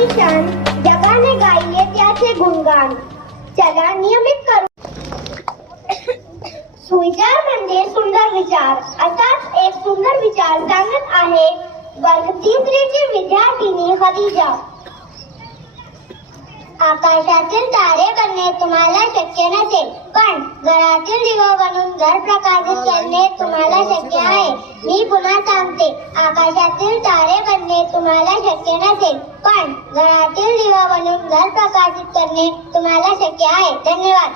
देवाची शान जगाने गायले त्याचे गुणगान. चला नियमित करू. सुविचार म्हणजे सुंदर विचार. असाच एक सुंदर विचार सांगत आहे वर्ग 3ची विद्यार्थिनी खदिजा. आकाशातील तारे बनणे तुम्हाला शक्य नसेल, पण घरातील दिवा बनून घर प्रकाशित करणे तुम्हाला शक्य आहे. मी पुन्हा सांगते, आकाशातील तारे बनणे तुम्हाला शक्य नसेल, पण घरातील दिवा बनून घर प्रकाशित करणे तुम्हाला शक्य आहे. धन्यवाद.